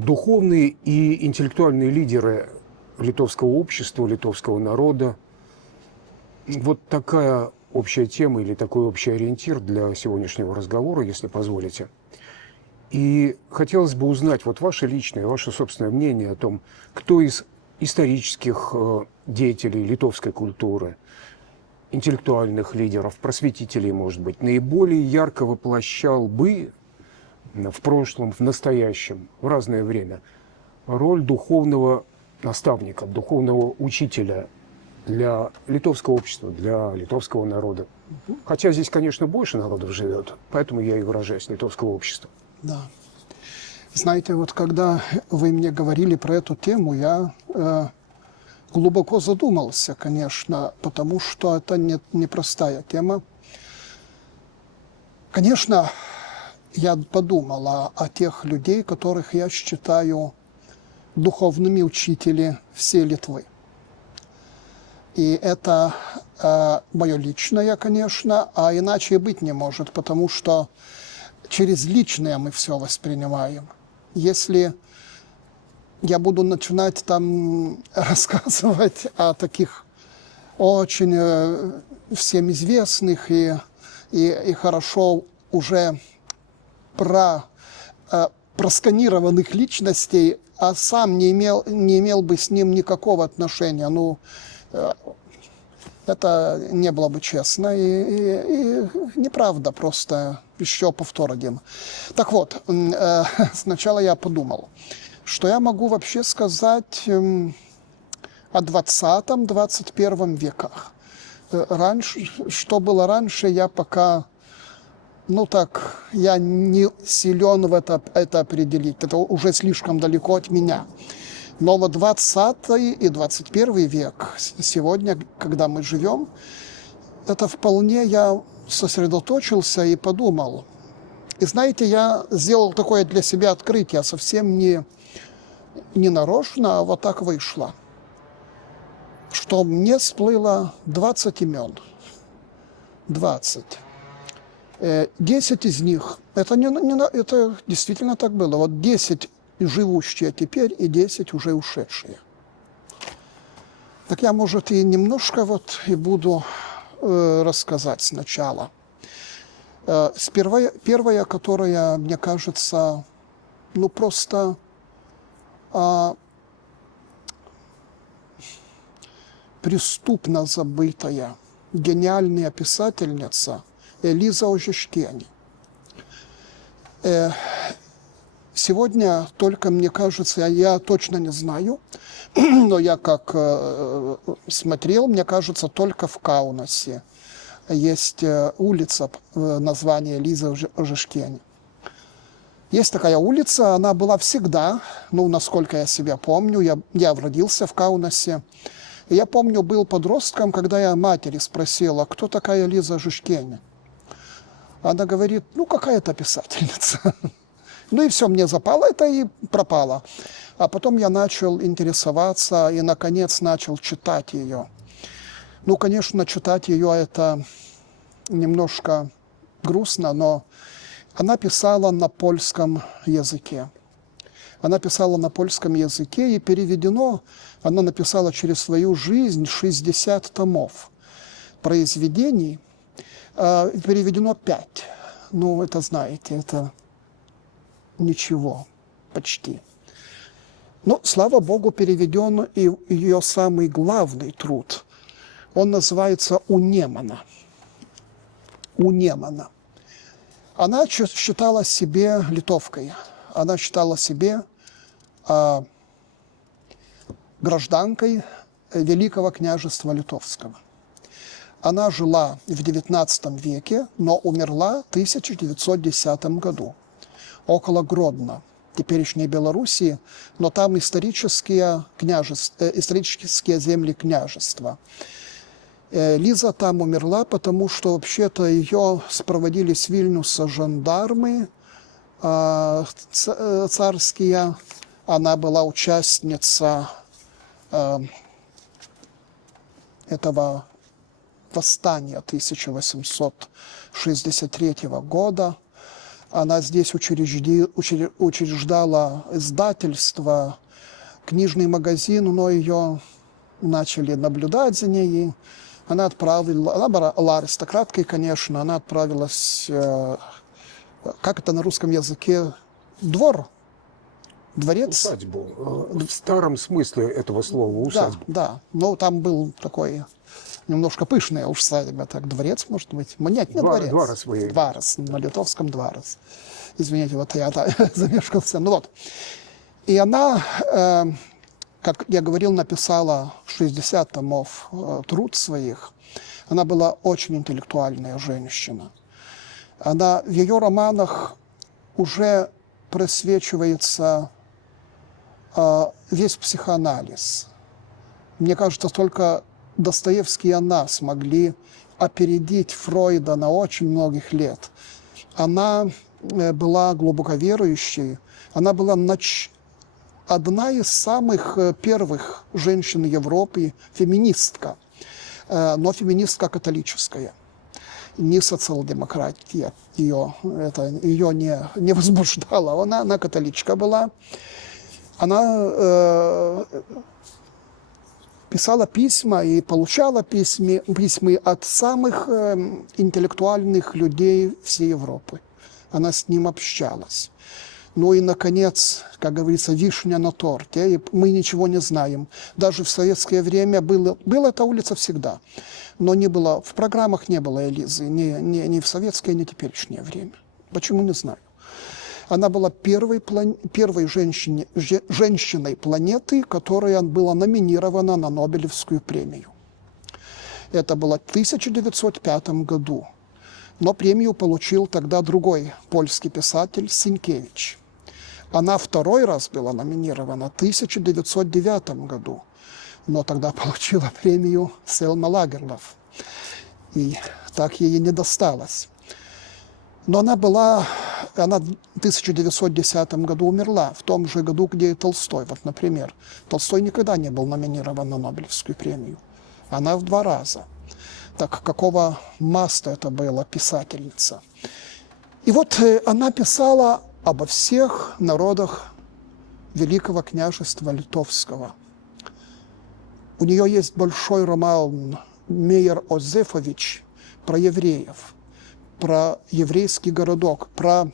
Духовные и интеллектуальные лидеры литовского общества, литовского народа. Вот такая общая тема или такой общий ориентир для сегодняшнего разговора, если позволите. И хотелось бы узнать вот ваше личное, ваше собственное мнение о том, кто из исторических деятелей литовской культуры, интеллектуальных лидеров, просветителей, может быть, наиболее ярко воплощал бы в прошлом, в настоящем, в разное время роль духовного наставника, духовного учителя для литовского общества, для литовского народа. Хотя здесь, конечно, больше народов живет, поэтому я и выражаюсь, литовского общества. Да. Знаете, вот когда вы мне говорили про эту тему, я глубоко задумался, конечно, потому что это непростая тема. Конечно, я подумала о тех людей, которых я считаю духовными учителями всей Литвы. И это мое личное, конечно, а иначе и быть не может, потому что через личное мы все воспринимаем. Если я буду начинать там рассказывать о таких очень всем известных и хорошо уже просканированных личностей, а сам не имел бы с ним никакого отношения, это не было бы честно и неправда, просто еще повтор один. Так вот, сначала я подумал, что я могу вообще сказать о 20-21 веках. Раньше, что было раньше, я пока, я не силен в это определить. Это уже слишком далеко от меня. Но вот 20 и 21 век, сегодня, когда мы живем, это вполне я сосредоточился и подумал. И знаете, я сделал такое для себя открытие, совсем не нарочно, а вот так вышло, что мне всплыло 20 имен. 20. 10 из них, это действительно так было, вот 10 живущие теперь и 10 уже ушедшие. Так я, может, и немножко и буду рассказать сначала. Первая, которая, мне кажется, просто преступно забытая, гениальная писательница Элиза Ожешкени. Сегодня только, мне кажется, я точно не знаю, но я как смотрел, мне кажется, только в Каунасе есть улица, название Элизы Ожешкени. Есть такая улица, она была всегда, насколько я себя помню, я родился в Каунасе. И я помню, был подростком, когда я матери спросила, кто такая Элиза Ожешкени. Она говорит, какая-то писательница. И все, мне запало это и пропало. А потом я начал интересоваться и, наконец, начал читать ее. Конечно, читать ее это немножко грустно, но она писала на польском языке. Она писала на польском языке, и переведено, она написала через свою жизнь 60 томов произведений, переведено 5. Это, знаете, это ничего, почти. Но, слава Богу, переведен и ее самый главный труд. Он называется «Унемана». «Унемана». Она считала себя литовкой. Она считала себя гражданкой Великого княжества Литовского. Она жила в XIX веке, но умерла в 1910 году. Около Гродно, теперешней Белоруссии, но там исторические земли княжества. Лиза там умерла, потому что вообще-то ее спроводили с Вильнюса жандармы царские. Она была участница этого восстания 1863 года. Она здесь учреждала издательство, книжный магазин, но ее начали наблюдать за ней. Она была аристократкой, конечно, она отправилась, как это на русском языке, дворец. Усадьбу. В старом смысле этого слова усадьба. Да. Но там был такой немножко пышная усадьба, так, дворец, может быть. Нет, не дворец. Дворец вы. Дворец, на литовском дворец. Извините, вот я замешкался. Ну вот. И она, как я говорил, написала 60 томов труд своих. Она была очень интеллектуальная женщина. В ее романах уже просвечивается весь психоанализ. Мне кажется, только Достоевский и она смогли опередить Фройда на очень многих лет. Она была глубоко верующей, она была одна из самых первых женщин Европы, феминистка, но феминистка католическая. Не социал-демократия ее не возбуждала. Она католичка была. Она писала письма и получала письма от самых интеллектуальных людей всей Европы. Она с ним общалась. Ну и, наконец, как говорится, вишня на торте. И мы ничего не знаем. Даже в советское время была эта улица всегда. Но в программах не было Элизы. Ни в советское, ни в теперешнее время. Почему, не знаю. Она была первой женщиной планеты, которая была номинирована на Нобелевскую премию. Это было в 1905 году. Но премию получил тогда другой польский писатель Сенкевич. Она второй раз была номинирована в 1909 году. Но тогда получила премию Селма Лагерлоф. И так ей не досталось. Но она в 1910 году умерла, в том же году, где и Толстой. Вот, например, Толстой никогда не был номинирован на Нобелевскую премию. Она в 2 раза. Так какого маста это была писательница. И вот она писала обо всех народах Великого княжества Литовского. У нее есть большой роман «Мейер Озефович» про евреев, про еврейский городок, про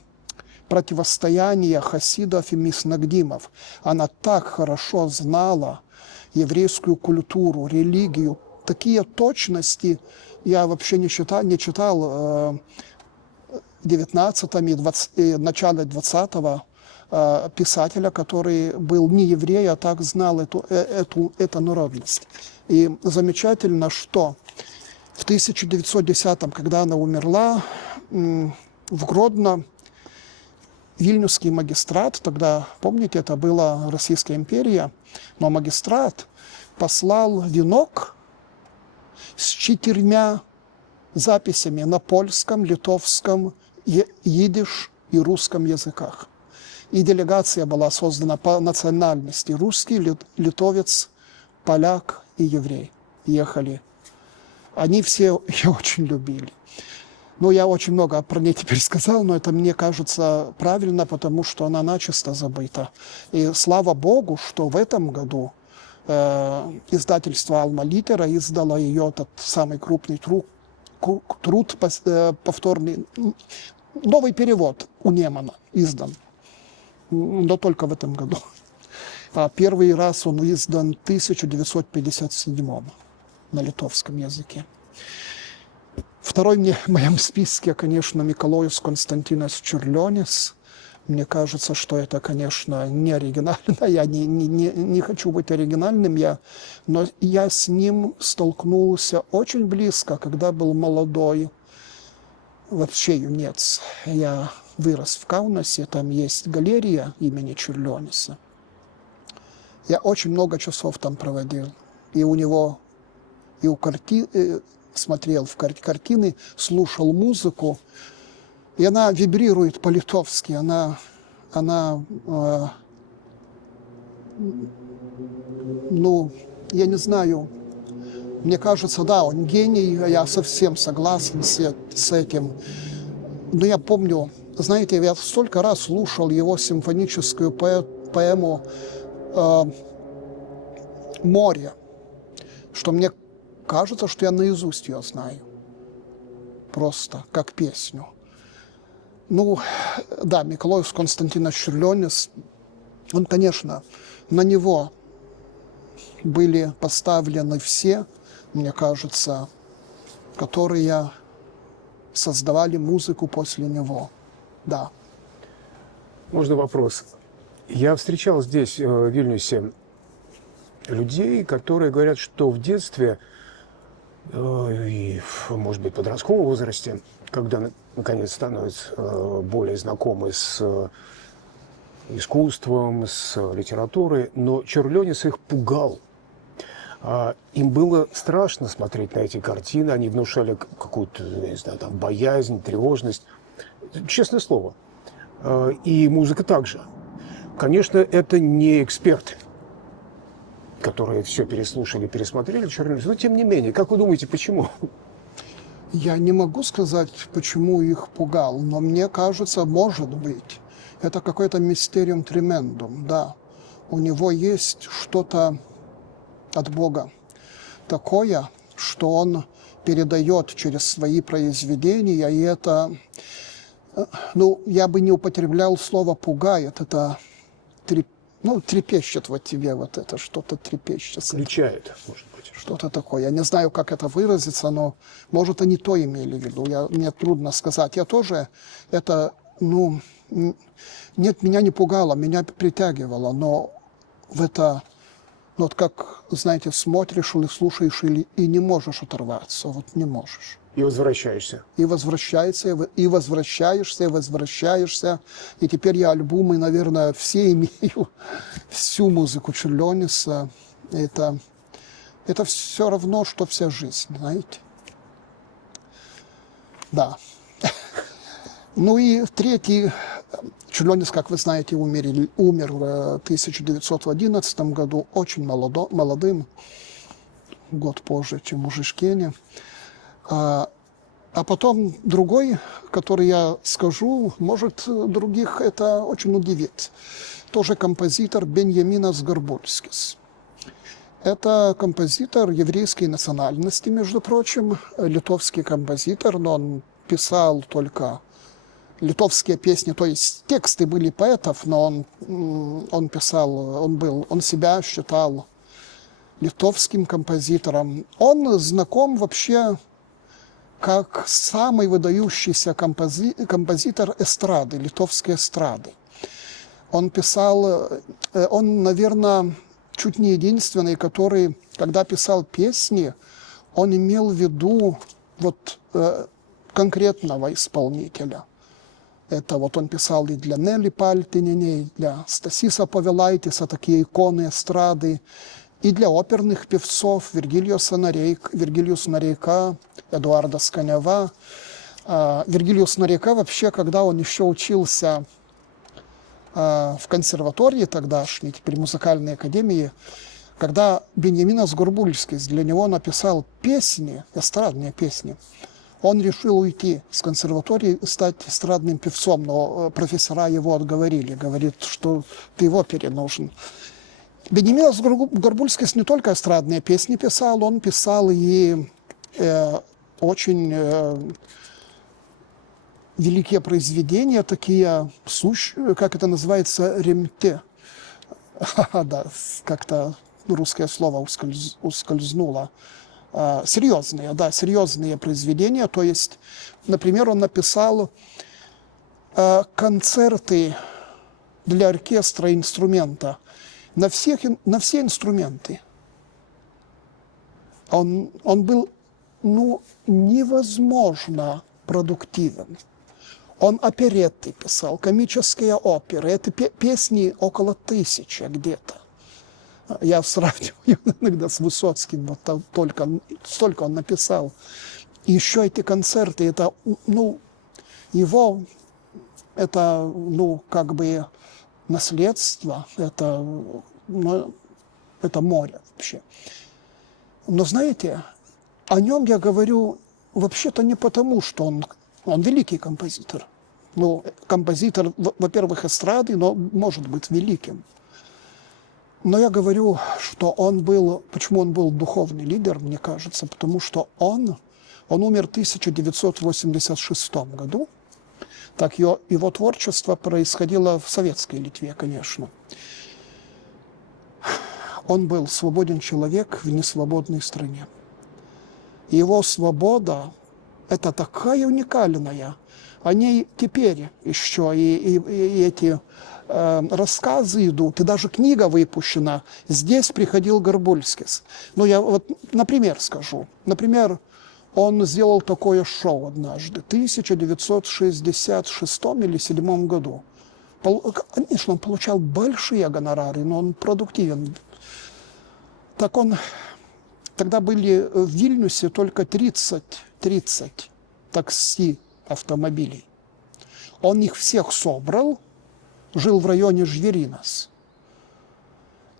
противостояние хасидов и миснагдимов. Она так хорошо знала еврейскую культуру, религию, такие точности я вообще не читал в 19-м и начале 20-го писателя, который был не еврей, а так знал эту народность. И замечательно, что в 1910-м, когда она умерла, в Гродно Вильнюсский магистрат, тогда, помните, это была Российская империя, но магистрат послал венок с 4 записями на польском, литовском, идиш и русском языках. И делегация была создана по национальности. Русский, литовец, поляк и еврей ехали. Они все ее очень любили. Ну, я очень много про нее теперь сказал, но это, мне кажется, правильно, потому что она начисто забыта. И слава Богу, что в этом году издательство «Алма Литера» издало ее этот самый крупный труд повторный, новый перевод у Немана издан, но только в этом году. А первый раз он издан в 1957 на литовском языке. Второй в моем списке, конечно, Миколоис Константинас Čiurlionis. Мне кажется, что это, конечно, не оригинально. Я не хочу быть оригинальным, но я с ним столкнулся очень близко, когда был молодой, вообще юнец. Я вырос в Каунасе, там есть галерея имени Čiurlionis'а. Я очень много часов там проводил. И у него, смотрел в картины, слушал музыку. И она вибрирует по-литовски, я не знаю, мне кажется, да, он гений, я совсем согласен с этим. Но я помню, знаете, я столько раз слушал его симфоническую поэму «Море», что мне кажется, что я наизусть ее знаю. Просто как песню. Ну, да, Миколаус Константинович Čiurlionis, он, конечно, на него были поставлены все, мне кажется, которые создавали музыку после него. Да. Можно вопрос? Я встречал здесь, в Вильнюсе, людей, которые говорят, что в детстве и, может быть, в подростковом возрасте, когда наконец становятся более знакомы с искусством, с литературой, но Čiurlionis их пугал. Им было страшно смотреть на эти картины, они внушали какую-то, я не знаю, там, боязнь, тревожность. Честное слово. И музыка также. Конечно, это не эксперты, которые все переслушали, пересмотрели Čiurlionis, но тем не менее, как вы думаете, почему? Я не могу сказать, почему их пугал, но мне кажется, может быть, это какой-то mysterium tremendum, да. У него есть что-то от Бога такое, что он передает через свои произведения, и это, ну, я бы не употреблял слово «пугает», это трепещет вот тебе, вот это что-то трепещет. Включает, может быть. Что-то такое. Я не знаю, как это выразиться, но, может, они то имели в виду. Мне трудно сказать. Я тоже это, нет, меня не пугало, меня притягивало, но в это, вот как, знаете, смотришь или слушаешь, и не можешь оторваться, вот не можешь. И возвращаешься. И возвращаешься, и возвращаешься, и возвращаешься. И теперь я альбомы, наверное, все имею, всю музыку Čiurlionis. Это все равно, что вся жизнь, знаете. Да. Ну и третий, Čiurlionis, как вы знаете, умер в 1911 году, очень молодым, год позже, чем у Žižkėnė. А потом другой, который я скажу, может, других это очень удивит. Тоже композитор Benjaminas Gorbulskis. Это композитор еврейской национальности, между прочим, литовский композитор, но он писал только литовские песни, то есть тексты были поэтов, но он писал, он себя считал литовским композитором. Он знаком вообще как самый выдающийся композитор эстрады, литовской эстрады. Он писал, он, наверное, чуть не единственный, который, когда писал песни, он имел в виду вот конкретного исполнителя. Это вот он писал и для Нели Пальтиненей, и для Стасиса Повелайтиса, такие иконы эстрады, и для оперных певцов Вергилиус Норейка, Эдуарда Сканева. Вергилиус Норейка вообще, когда он еще учился в консерватории тогдашней, теперь музыкальной академии, когда Benjaminas Gorbulskis для него написал песни, эстрадные песни, он решил уйти с консерватории и стать эстрадным певцом, но профессора его отговорили, говорит, что ты в опере нужен. Benjaminas Gorbulskis не только эстрадные песни писал, он писал и очень великие произведения, такие, как это называется, ремте. Да, как-то русское слово ускользнуло. Серьезные произведения. То есть, например, он написал концерты для оркестра и инструмента на все инструменты. Он был, невозможно продуктивен. Он оперетты писал, комические оперы. Это песни около 1000 где-то. Я сравниваю иногда с Высоцким, вот столько он написал. И еще эти концерты, это, его, это, как бы наследство, это море вообще. Но знаете, о нем я говорю вообще-то не потому, что он великий композитор, Ну, композитор, во-первых, эстрады, но может быть великим. Но я говорю, что он был, почему он был духовный лидер, мне кажется, потому что он умер в 1986 году. Так, его творчество происходило в советской Литве, конечно. Он был свободен человек в несвободной стране. Его свобода – это такая уникальная. О ней теперь еще и эти рассказы идут, и даже книга выпущена. Здесь приходил Горбульскис. Ну, я вот, например, скажу. Например, он сделал такое шоу однажды, в 1966 или 1967 году. Конечно, он получал большие гонорары, но он продуктивен. Так он... Тогда были в Вильнюсе только 30 такси автомобилей. Он их всех собрал, жил в районе Жверинас.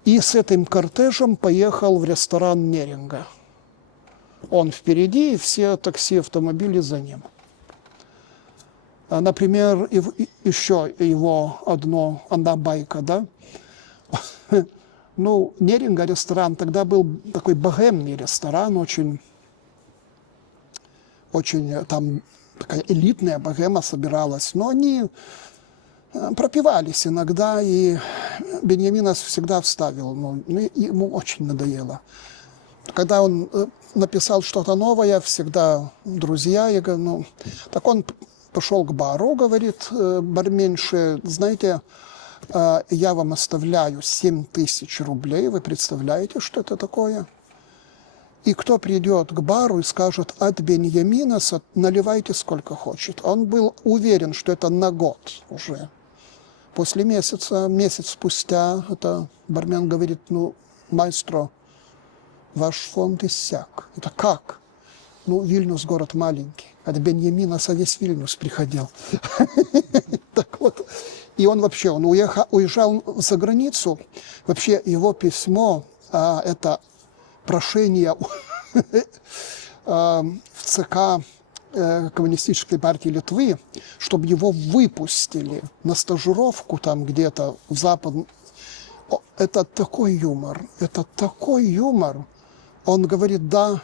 И с этим кортежем поехал в ресторан Неринга. Он впереди, и все такси-автомобили за ним. Например, еще его одна байка, да? Ну, Неринга ресторан, тогда был такой богемный ресторан, очень там такая элитная богема собиралась. Но они пропивались иногда, и Беньяминас всегда вставил. Ну, ему очень надоело. Когда он написал что-то новое, всегда друзья, я говорю, ну... Так он пошел к бару, говорит барменше, знаете, я вам оставляю 7000 рублей, вы представляете, что это такое? И кто придет к бару и скажет, от Беньяминаса наливайте сколько хочет. Он был уверен, что это на год уже. После месяц спустя, это бармен говорит, ну, маэстро, ваш фонд иссяк. Это как? Ну, Вильнюс город маленький. От Беньяминаса весь Вильнюс приходил. Так вот. И он вообще, он уезжал за границу. Вообще его письмо, это прошение в ЦК Коммунистической партии Литвы, чтобы его выпустили на стажировку там где-то в Западном. Это такой юмор, Он говорит, да,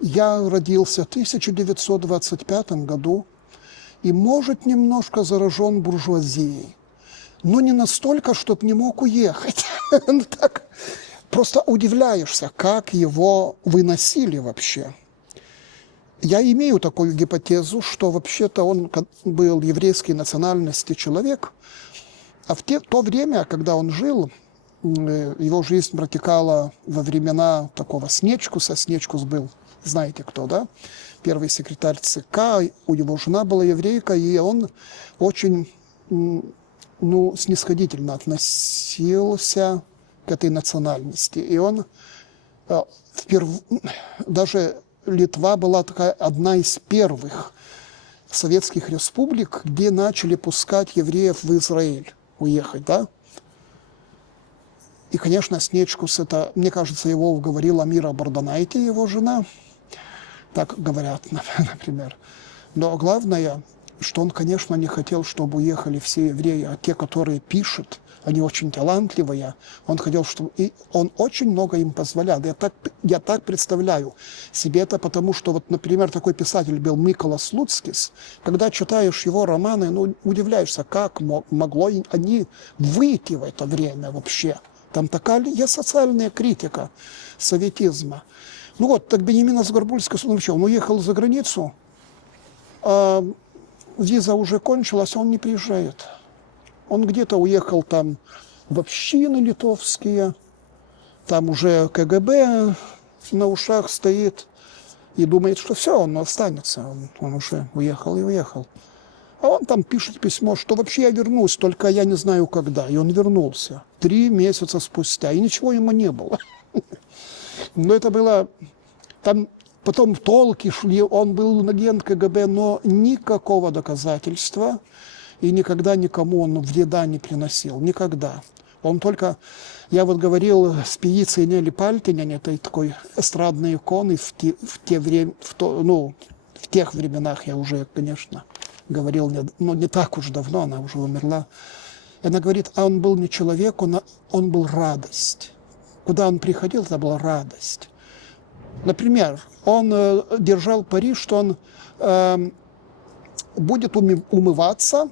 я родился в 1925 году и, может, немножко заражен буржуазией, но не настолько, чтобы не мог уехать. Так просто удивляешься, как его выносили вообще. Я имею такую гипотезу, что вообще-то он был еврейской национальности человек, а в то время, когда он жил, его жизнь протекала во времена такого Снечкуса. Снечкус был, знаете кто, да? Первый секретарь ЦК, у него жена была еврейка, и он очень снисходительно относился к этой национальности. И он даже Литва была такая одна из первых советских республик, где начали пускать евреев в Израиль уехать, да? И, конечно, Снечкус, это, мне кажется, его уговорила Мира Бордонайте, его жена. Так говорят, например. Но главное, что он, конечно, не хотел, чтобы уехали все евреи, а те, которые пишут, они очень талантливые. Он хотел, чтобы... И он очень много им позволял. Я так представляю себе это, потому что, вот, например, такой писатель был Миколас Луцкис. Когда читаешь его романы, ну, удивляешься, как могло они выйти в это время вообще. Там такая есть социальная критика советизма. Ну вот, так Беньяминас Горбульскис, он уехал за границу, а виза уже кончилась, он не приезжает. Он где-то уехал там в общины литовские, там уже КГБ на ушах стоит и думает, что все, он останется, он уже уехал и уехал. А он там пишет письмо, что вообще я вернусь, только я не знаю когда. И он вернулся 3 месяца спустя, и ничего ему не было. Но это было... Там потом толки шли, он был агент КГБ, но никакого доказательства, и никогда никому он вреда не приносил. Никогда. Он только... Я вот говорил с певицей Нелли Пальтинен, этой такой эстрадной иконы в тех временах, я уже, конечно, говорил, не так уж давно, она уже умерла. И она говорит, а он был не человек, он был радость. Куда он приходил, это была радость. Например, он держал пари, что он будет умываться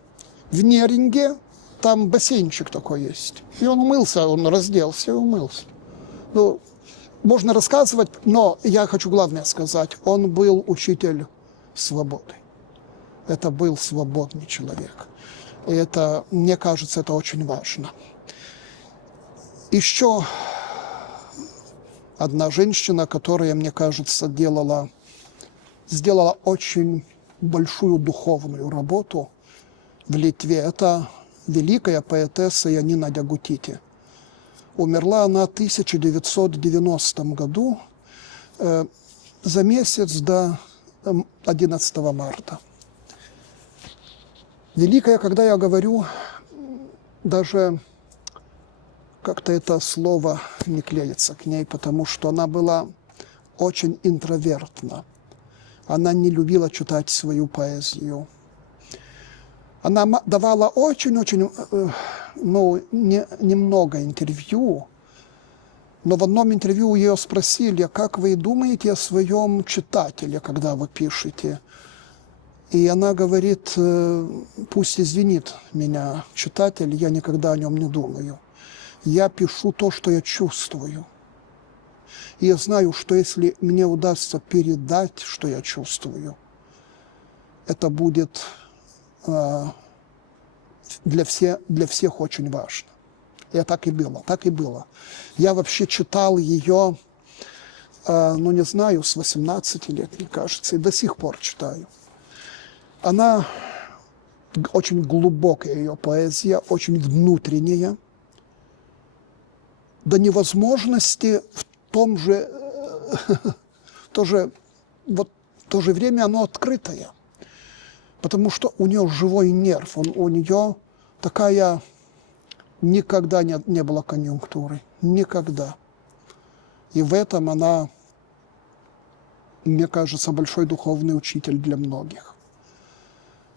в Неринге, там бассейнчик такой есть. И он умылся, он разделся и умылся. Ну, можно рассказывать, но я хочу главное сказать. Он был учитель свободы. Это был свободный человек. И это, мне кажется, это очень важно. Еще одна женщина, которая, мне кажется, сделала очень большую духовную работу в Литве. Это великая поэтесса Янина Дягутити. Умерла она в 1990 году, за месяц до 11 марта. Великая, когда я говорю, даже как-то это слово не клеится к ней, потому что она была очень интровертна. Она не любила читать свою поэзию. Она давала очень-очень, немного интервью, но в одном интервью ее спросили, как вы думаете о своем читателе, когда вы пишете? И она говорит, пусть извинит меня читатель, я никогда о нем не думаю. Я пишу то, что я чувствую. И я знаю, что если мне удастся передать, что я чувствую, это будет для всех очень важно. И так и было, так и было. Я вообще читал ее, не знаю, с 18 лет, мне кажется, и до сих пор читаю. Она очень глубокая, ее поэзия, очень внутренняя, до невозможности в то же время оно открытое. Потому что у нее живой нерв, у нее такая... Никогда не было конъюнктуры, никогда. И в этом она, мне кажется, большой духовный учитель для многих.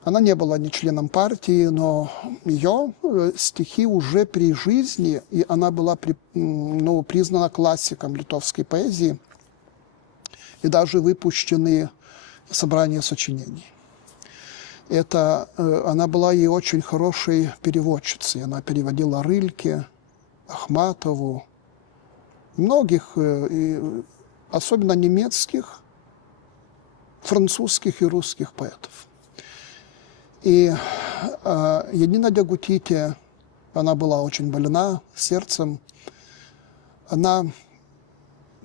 Она не была ни членом партии, но ее стихи уже при жизни, и она была признана классиком литовской поэзии, и даже выпущены собрания сочинений. Она была и очень хорошей переводчицей. Она переводила Рильке, Ахматову, многих, особенно немецких, французских и русских поэтов. И Янина Дягутити, она была очень больна сердцем. Она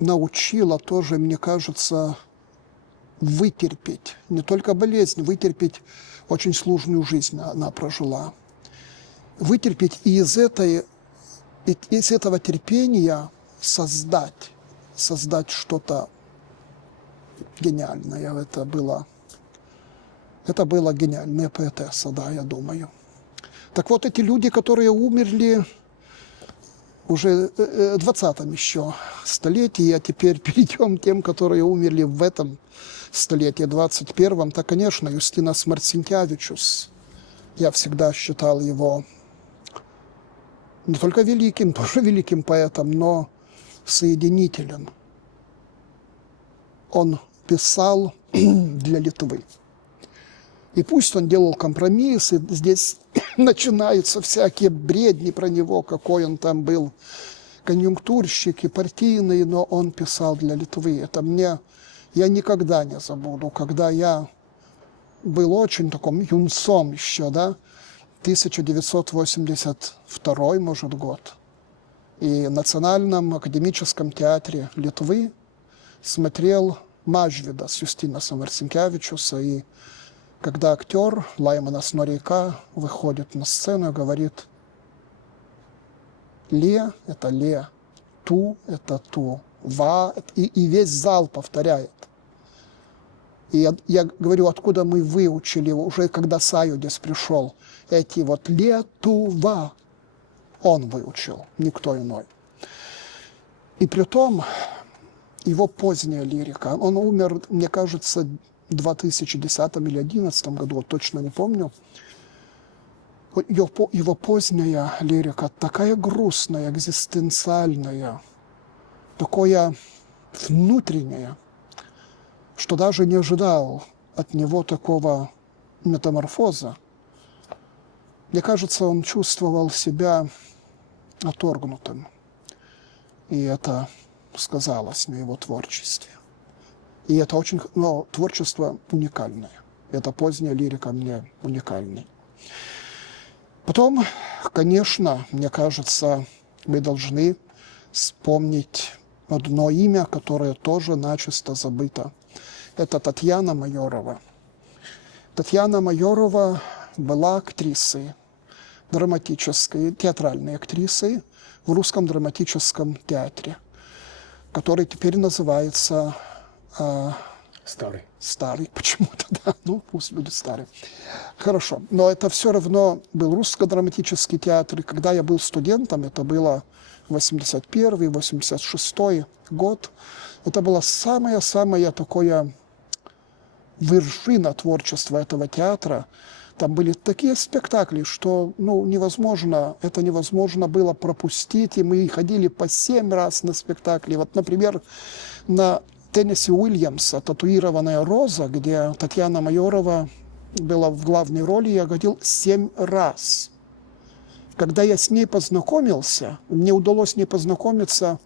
научила тоже, мне кажется, вытерпеть, не только болезнь, вытерпеть очень сложную жизнь она прожила. Вытерпеть и из этого терпения создать что-то гениальное. Это была гениальная поэтесса, да, я думаю. Так вот, эти люди, которые умерли уже в 20-м еще столетии, а теперь перейдем к тем, которые умерли в этом столетии, 21-м, то, конечно, Юстинас Марцинкевичус. Я всегда считал его не только великим, тоже великим поэтом, но соединителем. Он писал для Литвы. И пусть он делал компромиссы, здесь начинаются всякие бредни про него, какой он там был конъюнктурщик и партийный, но он писал для Литвы. Я никогда не забуду, когда я был очень таким юнцом еще, да, 1982, может, год. И в Национальном академическом театре Литвы смотрел Мажвида с Юстинасом Марцинкевичуса, и когда актер Лайманас Норейка выходит на сцену и говорит: «Ле» — это «ле», «ту» — это «ту», «ва» — и весь зал повторяет. И я говорю, откуда мы выучили, уже когда Саюдис пришел, эти вот «ле», «ту», «ва». Он выучил, никто иной. И при том его поздняя лирика. Он умер, мне кажется, 2010 или 2011 году, вот точно не помню. Его поздняя лирика такая грустная, экзистенциальная, такое внутреннее, что даже не ожидал от него такого метаморфоза. Мне кажется, он чувствовал себя отторгнутым. И это сказалось на его творчестве. И это очень, но творчество уникальное. Это поздняя лирика мне уникальная. Потом, конечно, мне кажется, мы должны вспомнить одно имя, которое тоже начисто забыто. Это Татьяна Майорова. Татьяна Майорова была актрисой, драматической, театральной актрисой в Русском драматическом театре, который теперь называется Старый почему-то, да, ну пусть будет старый. Хорошо, но это все равно был русско-драматический театр, и когда я был студентом, это было 81-86 год, это была самая такое вершина творчества этого театра. Там были такие спектакли, что невозможно было пропустить, и мы ходили по 7 раз на спектакли. Вот, например, на Тенниси Уильямса «Татуированная роза», где Татьяна Майорова была в главной роли, я ходил 7 раз. Когда я с ней познакомился, мне удалось с ней познакомиться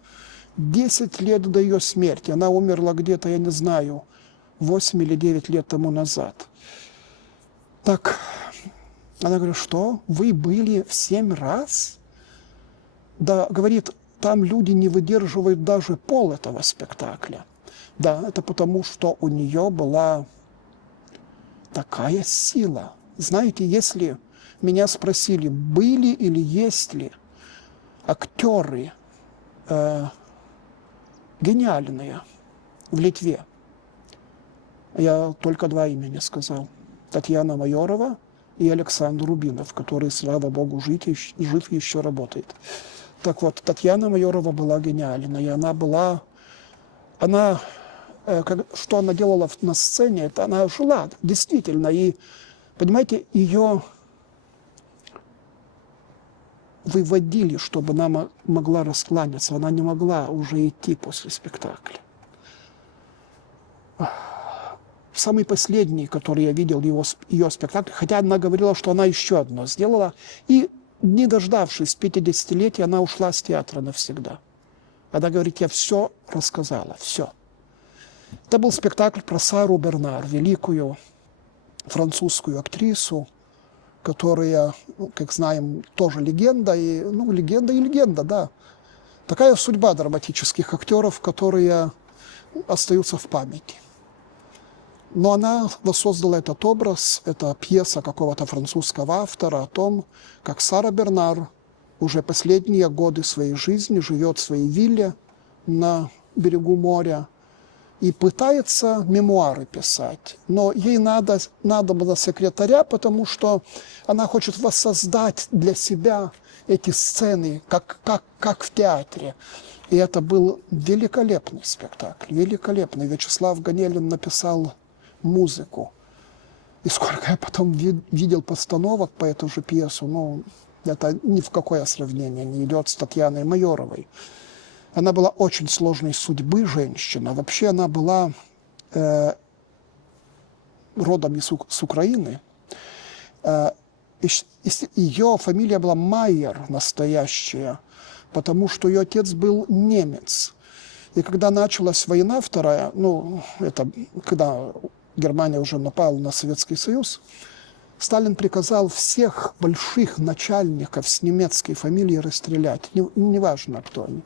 10 лет до ее смерти. Она умерла где-то, я не знаю, 8 или 9 лет тому назад. Так, она говорит, что вы были в 7 раз? Да, говорит, там люди не выдерживают даже пол этого спектакля. Да, это потому, что у нее была такая сила. Знаете, если меня спросили, были или есть ли актеры гениальные в Литве, я только 2 имени сказал. Татьяна Майорова и Александр Рубинов, который, слава богу, жив и еще работает. Так вот, Татьяна Майорова была гениальна, и что она делала на сцене, это она жила, действительно, и, понимаете, ее выводили, чтобы она могла раскланяться, она не могла уже идти после спектакля. Самый последний, который я видел ее спектакль, хотя она говорила, что она еще одно сделала, и, не дождавшись 50-летия, она ушла с театра навсегда. Она говорит, я все рассказала, все. Это был спектакль про Сару Бернар, великую французскую актрису, которая, как знаем, тоже легенда, легенда, да. Такая судьба драматических актеров, которые остаются в памяти. Но она воссоздала этот образ, это пьеса какого-то французского автора о том, как Сара Бернар уже последние годы своей жизни живет в своей вилле на берегу моря и пытается мемуары писать. Но ей надо было секретаря, потому что она хочет воссоздать для себя эти сцены, как в театре. И это был великолепный спектакль, великолепный. Вячеслав Ганелин написал музыку. И сколько я потом видел постановок по эту же пьесу, это ни в какое сравнение не идет с Татьяной Майоровой. Она была очень сложной судьбы женщина. Вообще она была родом с Украины. Ее фамилия была Майер настоящая, потому что ее отец был немец. И когда началась война вторая, это когда Германия уже напала на Советский Союз, Сталин приказал всех больших начальников с немецкой фамилией расстрелять. Неважно, кто они.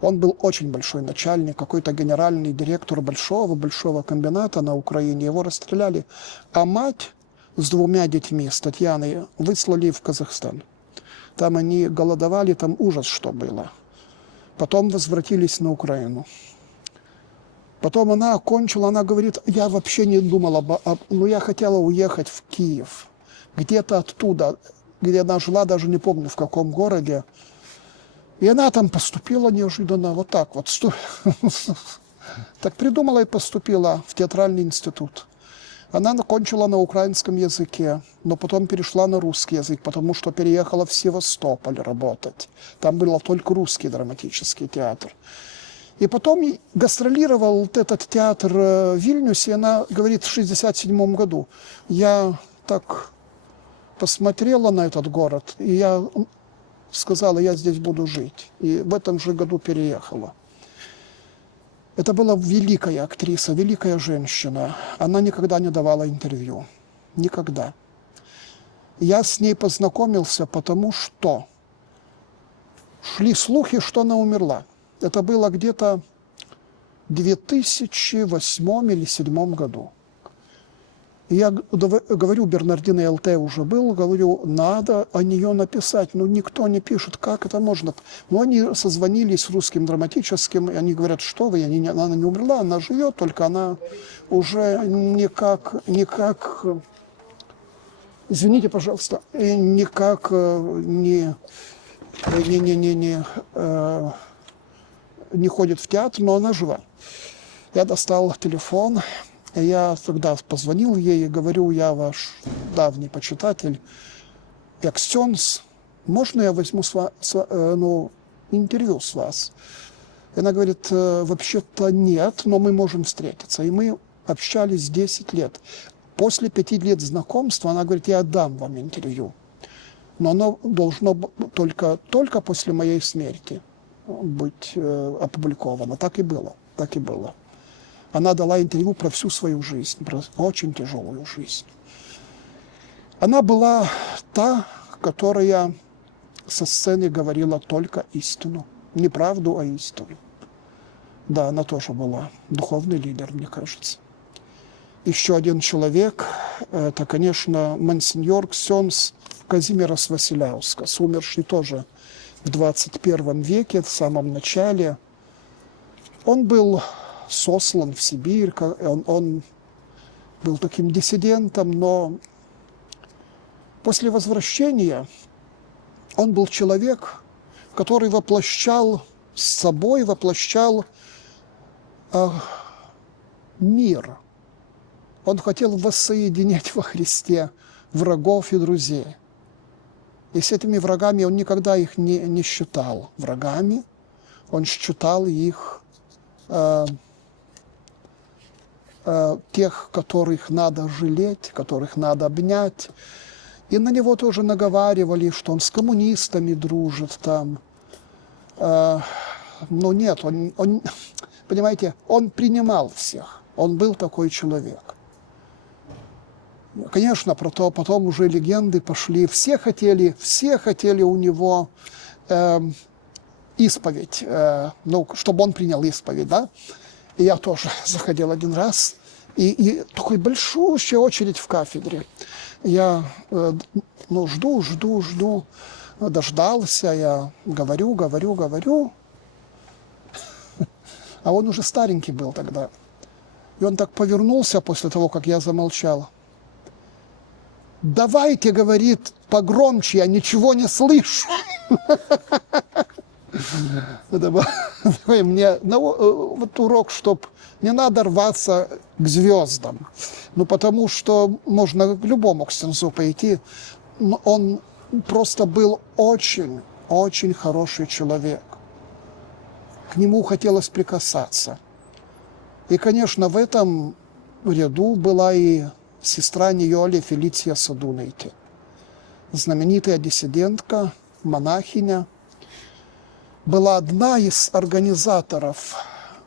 Он был очень большой начальник, какой-то генеральный директор большого комбината на Украине. Его расстреляли. А мать с 2 детьми, с Татьяной, выслали в Казахстан. Там они голодовали, там ужас что было. Потом возвратились на Украину. Потом она окончила, она говорит, я вообще не думала, я хотела уехать в Киев. Где-то оттуда, где она жила, даже не помню в каком городе. И она там поступила неожиданно, так придумала и поступила в театральный институт. Она окончила на украинском языке, но потом перешла на русский язык, потому что переехала в Севастополь работать. Там был только русский драматический театр. И потом гастролировал вот этот театр в Вильнюсе, и она говорит, в 1967 году. Я так посмотрела на этот город, и я сказала, я здесь буду жить. И в этом же году переехала. Это была великая актриса, великая женщина. Она никогда не давала интервью. Никогда. Я с ней познакомился, потому что шли слухи, что она умерла. Это было где-то в 2008 или 2007 году. И я говорю, Бернардино ЛТ уже был, говорю, надо о нее написать. Ну, никто не пишет, как это можно. Но они созвонились с русским драматическим, и они говорят, что вы, она не умерла, она живет, только она уже никак, извините, пожалуйста, никак не ходит в театр, но она жива. Я достал телефон. Я тогда позвонил ей и говорю, я ваш давний почитатель, Эксенс, можно я возьму интервью с вас? И она говорит, вообще-то нет, но мы можем встретиться. И мы общались 10 лет. После 5 лет знакомства она говорит, я дам вам интервью, но оно должно только после моей смерти быть опубликовано. Так и было, так и было. Она дала интервью про всю свою жизнь, про очень тяжелую жизнь. Она была та, которая со сцены говорила только истину. Не правду, а истину. Да, она тоже была духовный лидер, мне кажется. Еще один человек, это, конечно, монсеньор Ксенс Казимирас Василяускас, умерший тоже в 21 веке, в самом начале. Он был сослан в Сибирь, он был таким диссидентом, но после возвращения он был человек, который воплощал мир. Он хотел воссоединять во Христе врагов и друзей. И с этими врагами он никогда их не считал врагами, он считал их тех, которых надо жалеть, которых надо обнять. И на него тоже наговаривали, что он с коммунистами дружит там. Но нет, он, понимаете, он принимал всех. Он был такой человек. Конечно, потом уже легенды пошли. Все хотели у него исповедь, чтобы он принял исповедь, да. И я тоже заходил один раз, и такой большущая очередь в кафедре. Я жду, дождался, я говорю. А он уже старенький был тогда. И он так повернулся после того, как я замолчал. Давайте, говорит, погромче, я ничего не слышу. Это был мне вот урок, чтоб не надо рваться к звездам. Потому что можно к любому ксензу пойти. Он просто был очень, очень хороший человек. К нему хотелось прикасаться. И, конечно, в этом ряду была и сестра Ниоли Фелиция Садунайте, знаменитая диссидентка, монахиня. Была одна из организаторов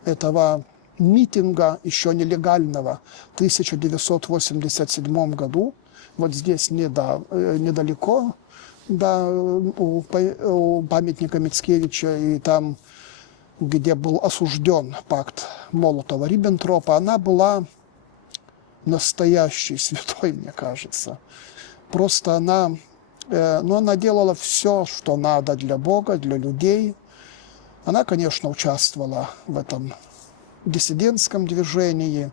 этого митинга, еще нелегального, в 1987 году, вот здесь недалеко, да, у памятника Мицкевича, и там, где был осужден пакт Молотова-Риббентропа, она была настоящей святой, мне кажется. Просто она делала все, что надо для Бога, для людей. Она, конечно, участвовала в этом диссидентском движении.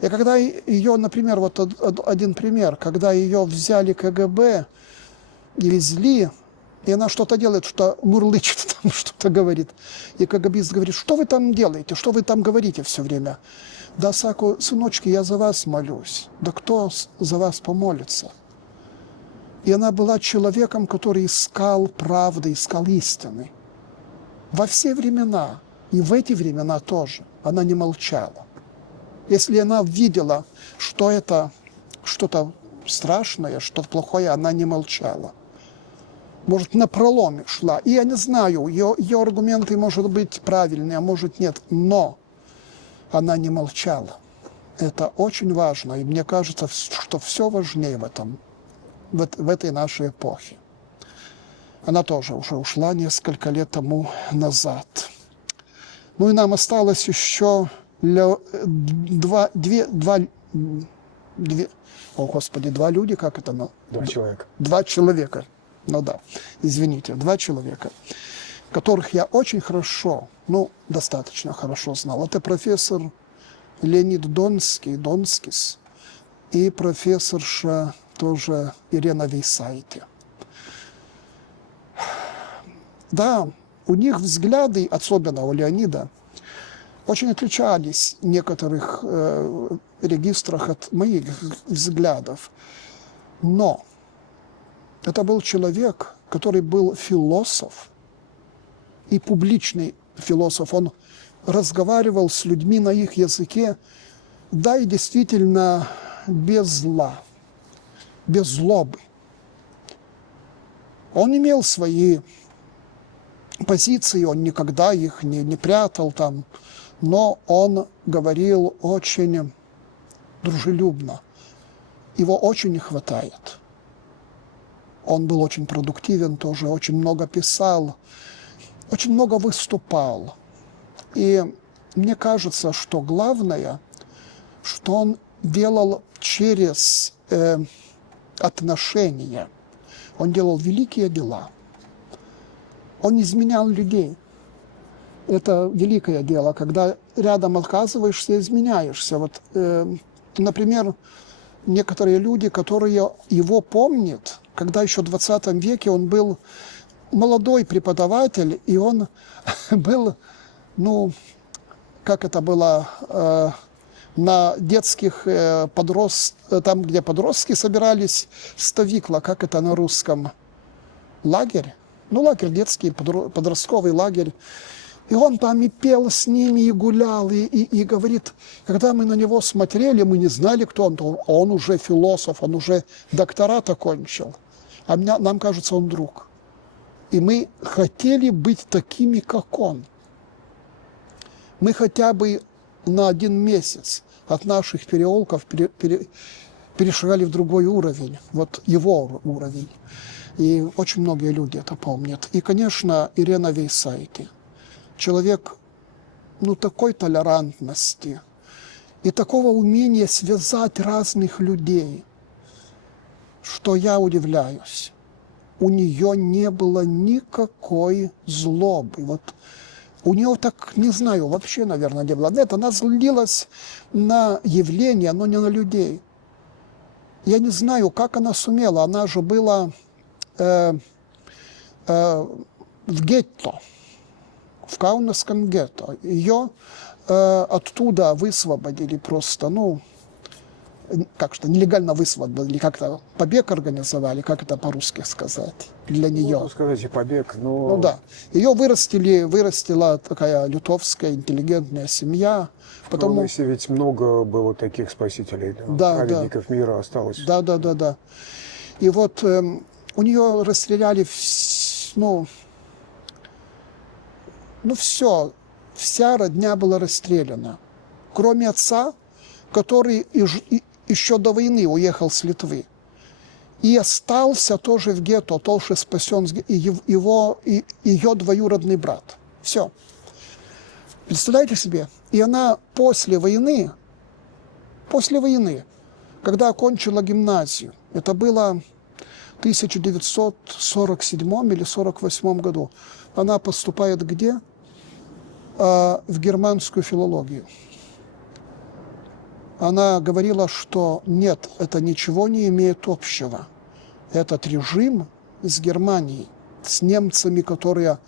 И когда ее, например, вот один пример, когда ее взяли КГБ и везли И она что-то делает, что мурлычет, там что-то говорит. И КГБист говорит: что вы там делаете, что вы там говорите все время? Да, Саку, сыночки, я за вас молюсь. Да кто за вас помолится? И она была человеком, который искал правды, искал истины. Во все времена, и в эти времена тоже, она не молчала. Если она видела, что это что-то страшное, что-то плохое, она не молчала. Может, напролом шла. И я не знаю, ее аргументы, может быть, правильные, а может, нет. Но она не молчала. Это очень важно. И мне кажется, что все важнее в этой нашей эпохе. Она тоже уже ушла несколько лет тому назад. Ну и нам осталось еще два люди, как это? Два человека. Два человека. Ну да, извините, два человека, которых я очень хорошо, достаточно хорошо знал. Это профессор Леонид Донскис и профессорша тоже Ирена Вейсайте. Да, у них взгляды, особенно у Леонида, очень отличались в некоторых регистрах от моих взглядов. Но это был человек, который был философ и публичный философ. Он разговаривал с людьми на их языке, да, и действительно без зла, без злобы. Он имел свои позиции, он никогда их не прятал там, но он говорил очень дружелюбно. Его очень не хватает. Он был очень продуктивен тоже, очень много писал, очень много выступал. И мне кажется, что главное, что он делал через отношения. Он делал великие дела. Он не изменял людей. Это великое дело, когда рядом оказываешься, изменяешься. Вот, например, некоторые люди, которые его помнят, когда еще в 20 веке он был молодой преподаватель, и он был, как это было, на детских там, где подростки собирались, ставикла, как это на русском, лагерь, лагерь детский, подростковый лагерь. И он там и пел с ними, и гулял, и говорит, когда мы на него смотрели, мы не знали, кто он. Он уже философ, он уже докторат окончил. А нам кажется, он друг. И мы хотели быть такими, как он. Мы хотя бы на 1 месяц от наших переулков перешагали в другой уровень, вот его уровень. И очень многие люди это помнят. И, конечно, Ирена Вейсайте. Человек, такой толерантности и такого умения связать разных людей, что я удивляюсь. У нее не было никакой злобы. Вот у нее так, не знаю, вообще, наверное, не было. Нет, она злилась на явления, но не на людей. Я не знаю, как она сумела. Она же была в гетто, в Каунасском гетто. Ее оттуда высвободили просто, нелегально высвободили, как-то побег организовали, как это по-русски сказать, для нее. Можно сказать и побег, но... да. Ее вырастила такая литовская интеллигентная семья. В Каунасе ведь много было таких спасителей, праведников мира осталось. Да. И вот у нее расстреляли, все, вся родня была расстреляна, кроме отца, который еще до войны уехал с Литвы. И остался тоже в гетто, тоже спасен, и ее двоюродный брат. Все. Представляете себе? И она после войны, когда окончила гимназию, это было в 1947 или 1948 году, она поступает где? В германскую филологию. Она говорила, что нет, это ничего не имеет общего. Этот режим с Германией. с немцами, которые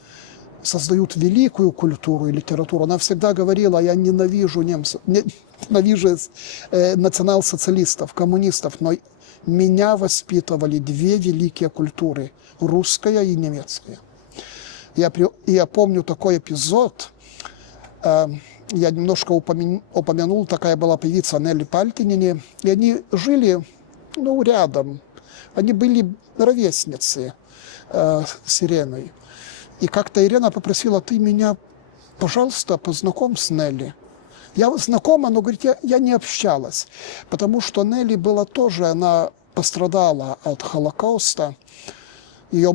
создают великую культуру и литературу. Она всегда говорила: я ненавижу немцев, ненавижу национал-социалистов, коммунистов, но меня воспитывали две великие культуры – русская и немецкая. Я помню такой эпизод, я немножко упомянул, такая была певица Нелли Пальтинини, и они жили рядом, они были ровесницы с Иреной. И как-то Ирена попросила: ты меня, пожалуйста, познакомь с Нелли. Я знакома, но, говорит, я не общалась, потому что Нелли была тоже, она пострадала от Холокоста. Ее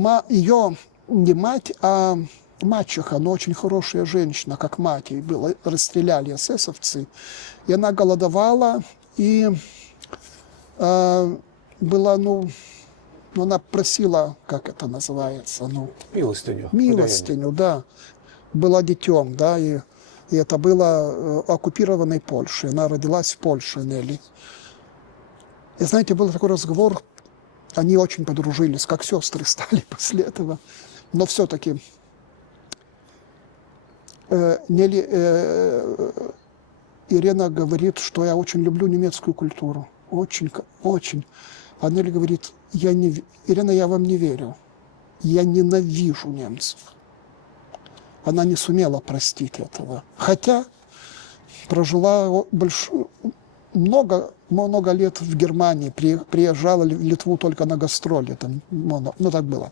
не мать, а мачеха, но очень хорошая женщина, как мать, ей было, расстреляли эсэсовцы. И она голодовала, и была, она просила, как это называется, Милостыню. милостыню, да. Была детем, да, и это было оккупированной Польшей. Она родилась в Польше, Нелли. И знаете, был такой разговор, они очень подружились, как сестры стали после этого. Но все-таки Ирена говорит, что я очень люблю немецкую культуру. Очень, очень. А Нелли говорит: Ирена, я вам не верю. Я ненавижу немцев. Она не сумела простить этого. Хотя прожила много лет в Германии, приезжала в Литву только на гастроли. Так было.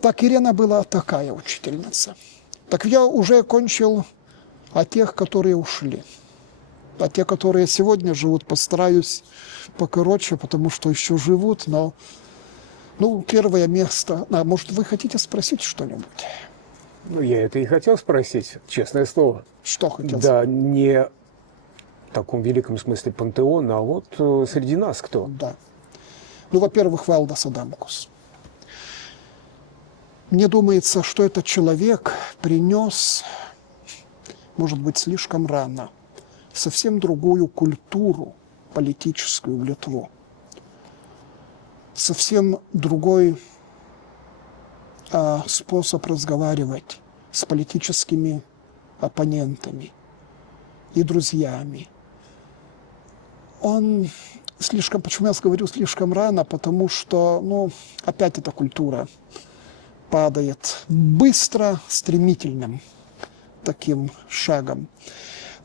Так Ирена была такая учительница. Так я уже кончил о тех, которые ушли. А те, которые сегодня живут, постараюсь покороче, потому что еще живут, но первое место. Может, вы хотите спросить что-нибудь? Я это и хотел спросить, честное слово. Что хотел Да, не в таком великом смысле пантеона, а вот среди нас кто? Да. Во-первых, Валдас Адамкус. Мне думается, что этот человек принес, может быть, слишком рано, совсем другую культуру политическую в Литву. Совсем другой способ разговаривать с политическими оппонентами и друзьями. Он слишком, почему я говорю слишком рано, потому что, опять эта культура падает быстро, стремительным таким шагом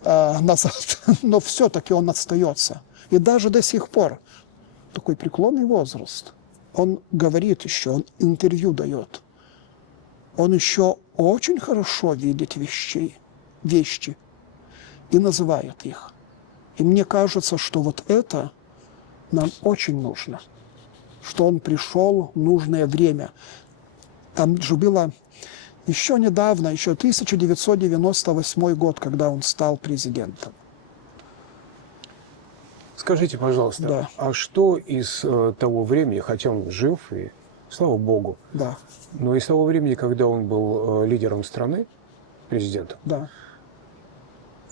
назад, но все-таки он остается. И даже до сих пор такой преклонный возраст. Он говорит еще, он интервью дает. Он еще очень хорошо видит вещи и называет их. И мне кажется, что вот это нам очень нужно, что он пришел в нужное время. Там же было еще недавно, еще 1998 год, когда он стал президентом. Скажите, пожалуйста, Да. а что из того времени, хотя он жив, и слава богу, Да, но из того времени, когда он был лидером страны, президентом, да.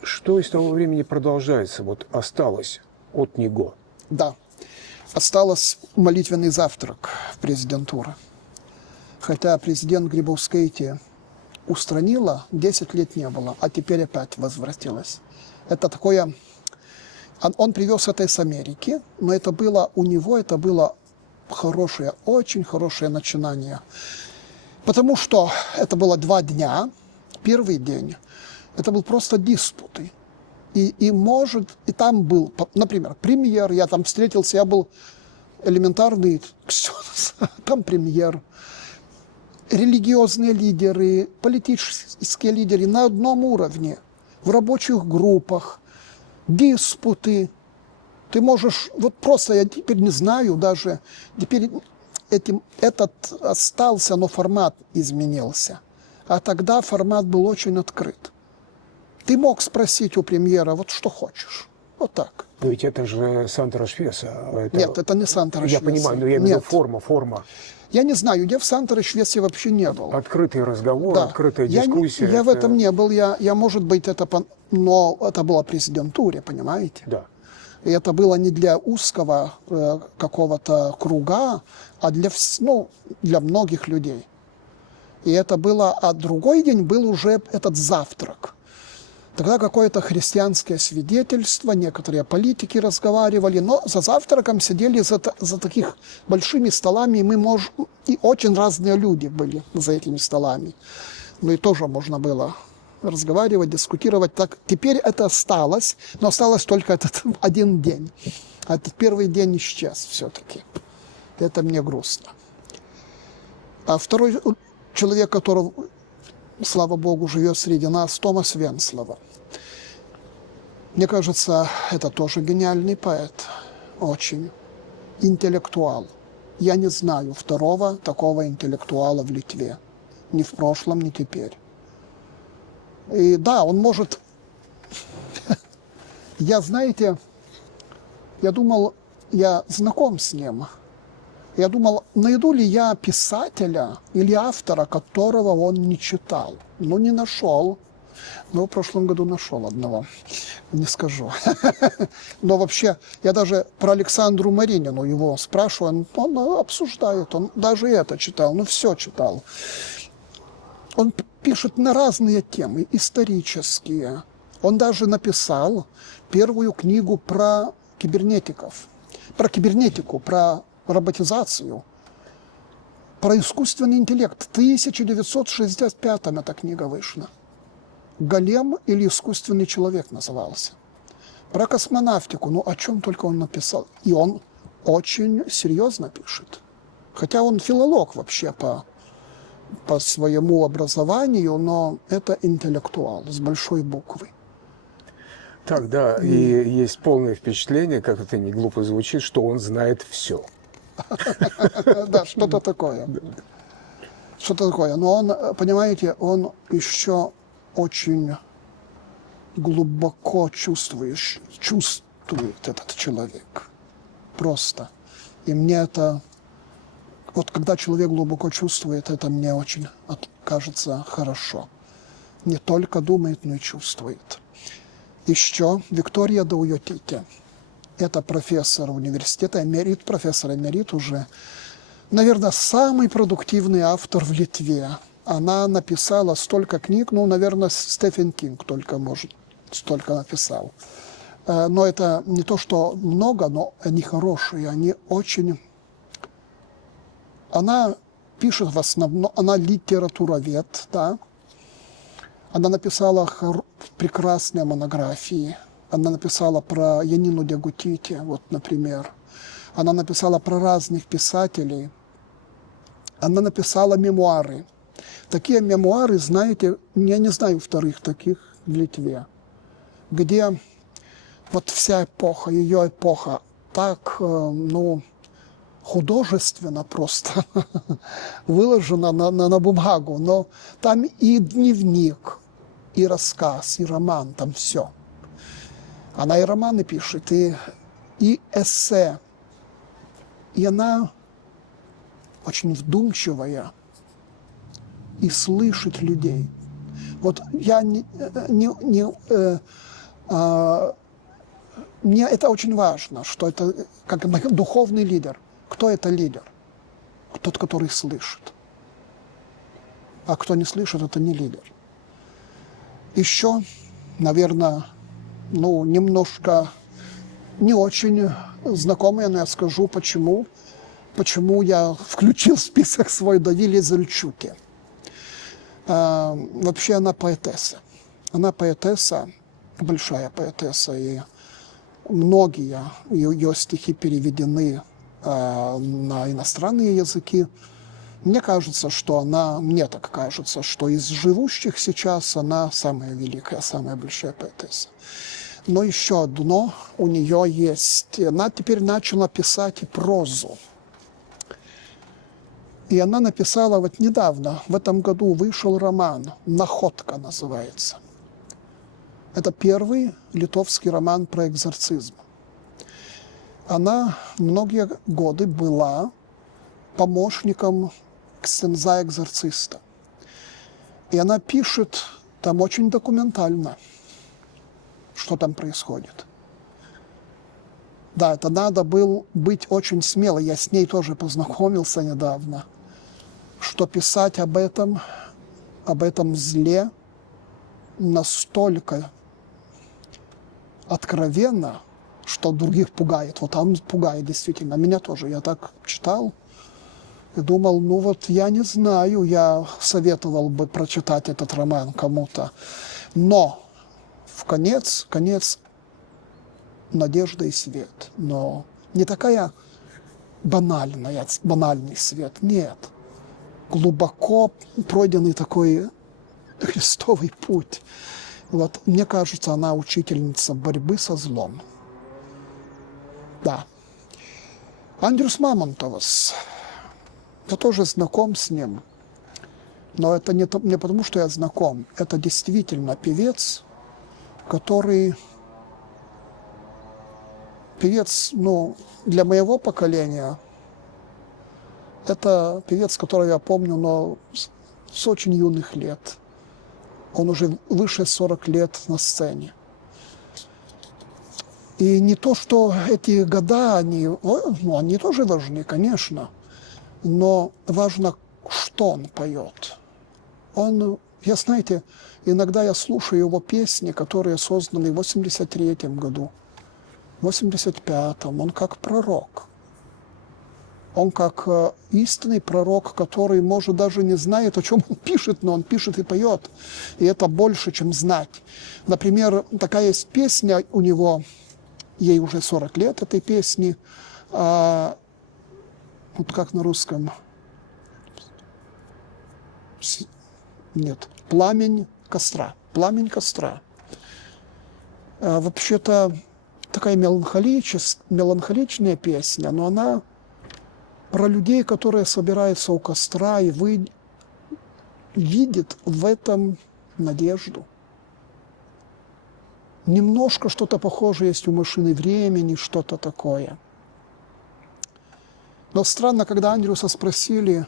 что из того времени продолжается, осталось от него? Да. Осталось молитвенный завтрак в президентуре. Хотя президент Грибаускайте устранила, 10 лет не было, а теперь опять возвратилась. Это такое... Он привез это из Америки, но это было у него, это было хорошее, очень хорошее начинание. Потому что это было 2 дня. Первый день это был просто диспуты. И там был, например, премьер, я там встретился, я был элементарный ксенос, там премьер, религиозные лидеры, политические лидеры на одном уровне, в рабочих группах, диспуты. Ты можешь, просто я теперь не знаю даже, теперь этот остался, но формат изменился. А тогда формат был очень открыт. Ты мог спросить у премьера, что хочешь. Вот так. Но ведь это же Сантора Швеса. Нет, это не Сантора Швеса. Я понимаю, но я имею в виду форма. Я не знаю, я в Сантора Швеции вообще не был. Открытый разговор, Да. открытая дискуссия. Я в этом не был, я может быть, но это было президентуре, понимаете? Да. И это было не для узкого какого-то круга, а для многих людей. И это было, а другой день был уже этот завтрак. Тогда какое-то христианское свидетельство, некоторые политики разговаривали, но за завтраком сидели за таких большими столами, и очень разные люди были за этими столами. Ну и тоже можно было разговаривать, дискутировать. Так, теперь это осталось, но осталось только этот один день. А этот первый день исчез все-таки. Это мне грустно. А второй человек, который, слава Богу, живет среди нас, Томас Венслова. Мне кажется, это тоже гениальный поэт, очень интеллектуал. Я не знаю второго такого интеллектуала в Литве. Ни в прошлом, ни теперь. И да, он может... Знаете, я думал, я знаком с ним. Я думал, найду ли я писателя или автора, которого он не читал. Но не нашел. Но в прошлом году нашел одного. Не скажу. Но вообще, я даже про Александру Маринину его спрашиваю, он обсуждает, он даже это читал, все читал. Он пишет на разные темы, исторические. Он даже написал первую книгу про кибернетиков, про кибернетику, про роботизацию, про искусственный интеллект. В 1965-м эта книга вышла. «Голем» или «Искусственный человек» назывался. Про космонавтику, о чем только он написал. И он очень серьезно пишет. Хотя он филолог вообще по своему образованию, но это интеллектуал с большой буквы. Так, да, и есть полное впечатление, как это не глупо звучит, что он знает все. Да, что-то такое. Что-то такое. Но он, понимаете, он еще очень глубоко чувствует этот человек. Просто. И мне это... Вот когда человек глубоко чувствует, это мне очень кажется хорошо. Не только думает, но и чувствует. Еще Виктория Дауйотите. Это профессор университета, эмерит, профессор эмерит уже. Наверное, самый продуктивный автор в Литве. Она написала столько книг, наверное, Стефен Кинг только может, столько написал. Но это не то, что много, но они хорошие, они очень... Она пишет в основном, она литературовед, да. Она написала прекрасные монографии. Она написала про Янину Дягутите, например. Она написала про разных писателей. Она написала мемуары. Такие мемуары, знаете, я не знаю вторых таких в Литве, где вся эпоха, ее эпоха так, художественно просто выложена на бумагу, но там и дневник, и рассказ, и роман, там все. Она и романы пишет, и эссе. И она очень вдумчивая и слышит людей. Я мне это очень важно, что это как духовный лидер. Кто это лидер? Тот, который слышит. А кто не слышит, это не лидер. Еще, наверное, немножко не очень знакомая, но я скажу, почему я включил в список свой Давиле Зельчуке. Вообще она поэтесса. Она поэтесса, большая поэтесса, и многие ее стихи переведены на иностранные языки. Мне так кажется, что из живущих сейчас она самая великая, самая большая поэтесса. Но еще одно у нее есть. Она теперь начала писать и прозу. И она написала недавно, в этом году вышел роман «Находка» называется. Это первый литовский роман про экзорцизм. Она многие годы была помощником ксенза-экзорциста. И она пишет там очень документально, что там происходит. Да, это надо было быть очень смелой. Я с ней тоже познакомился недавно. что писать об этом зле настолько откровенно, что других пугает. Вот он пугает действительно. Меня тоже. Я так читал и думал, ну вот я не знаю, я советовал бы прочитать этот роман кому-то. Но в конец надежда и свет. Но не такая банальный свет. Нет. Глубоко пройденный такой Христовый путь. Вот, мне кажется, она учительница борьбы со злом. Да. Андрюс Мамонтовас. Я тоже знаком с ним. Но это не потому, что я знаком. Это действительно певец, который... Певец, для моего поколения, это певец, которого я помню, но с очень юных лет. Он уже выше 40 лет на сцене. И не то, что эти года, они тоже важны, конечно, но важно, что он поет. Знаете, иногда я слушаю его песни, которые созданы в 83-м году, в 85-м. Он как пророк. Он как истинный пророк, который, может, даже не знает, о чем он пишет, но он пишет и поет. И это больше, чем знать. Например, такая есть песня у него, ей уже 40 лет, этой песни, вот как на русском, нет, «Пламень костра». «Пламень костра». Вообще-то такая меланхоличная песня, но она про людей, которые собираются у костра и видят в этом надежду. Немножко что-то похожее есть у «Машины времени», что-то такое. Но странно, когда Андрюса спросили,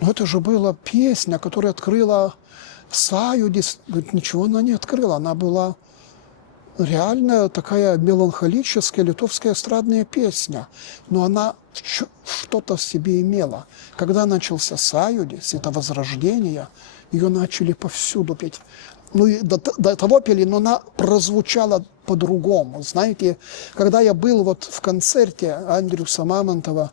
это же была песня, которая открыла Саюдис. Говорит, ничего она не открыла, она была реально такая меланхолическая литовская эстрадная песня. Но она что-то в себе имела. Когда начался Саюдис, это возрождение, ее начали повсюду петь. И до того пели, но она прозвучала по-другому. Знаете, когда я был в концерте Андрюса Мамонтова,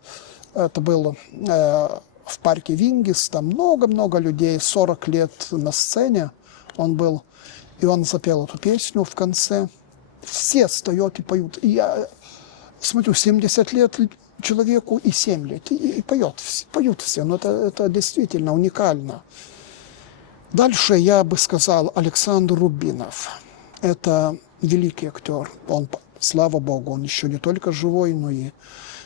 это был в парке Вингис, там много-много людей, 40 лет на сцене он был, и он запел эту песню в конце. Все стоят и поют. И я смотрю, 70 лет человеку и 7 лет, и поют все. Но это действительно уникально. Дальше я бы сказал Александр Рубинов. Это великий актер. Он, слава богу, он еще не только живой, но и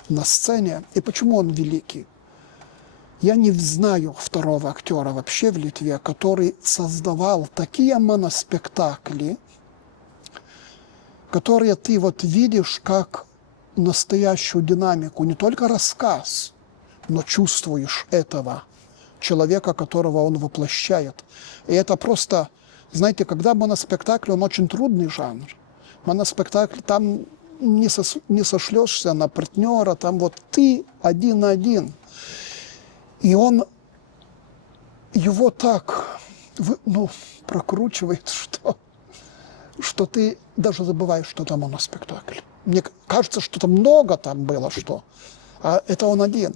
на сцене. И почему он великий? Я не знаю второго актера вообще в Литве, который создавал такие моноспектакли, которые ты видишь как настоящую динамику, не только рассказ, но чувствуешь этого человека, которого он воплощает. И это просто, знаете, когда моноспектакль, он очень трудный жанр. Моноспектакль, там не сошлешься на партнера, там ты один на один. И он его так прокручивает, что ты даже забываешь, что там моноспектакль. Мне кажется, что там много там было, а это он один.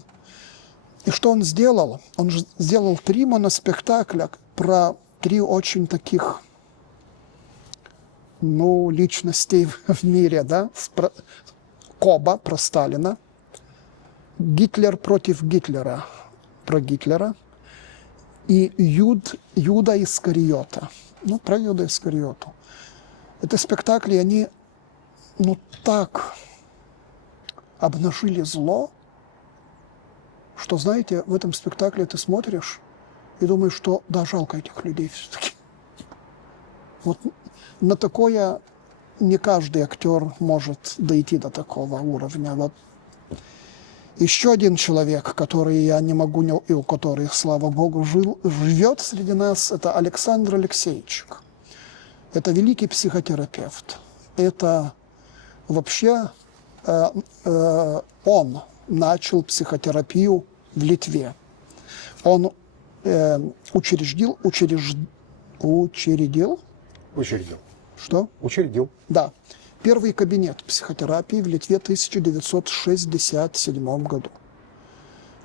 И что он сделал? Он же сделал 3 моноспектакля про 3 очень таких, личностей в мире, да? Коба про Сталина, Гитлер против Гитлера, про Гитлера, и Юда Искариота, про Юда Искариоту. Это спектакли, они, так обнажили зло, что, знаете, в этом спектакле ты смотришь и думаешь, что жалко этих людей все-таки. На такое не каждый актер может дойти до такого уровня. Еще один человек, который я не могу, и у которых, слава богу, живет среди нас, это Александр Алексеевичик. Это великий психотерапевт. Это вообще он начал психотерапию в Литве. Он учредил, Учредил. что? Учредил. Да. Первый кабинет психотерапии в Литве в 1967 году.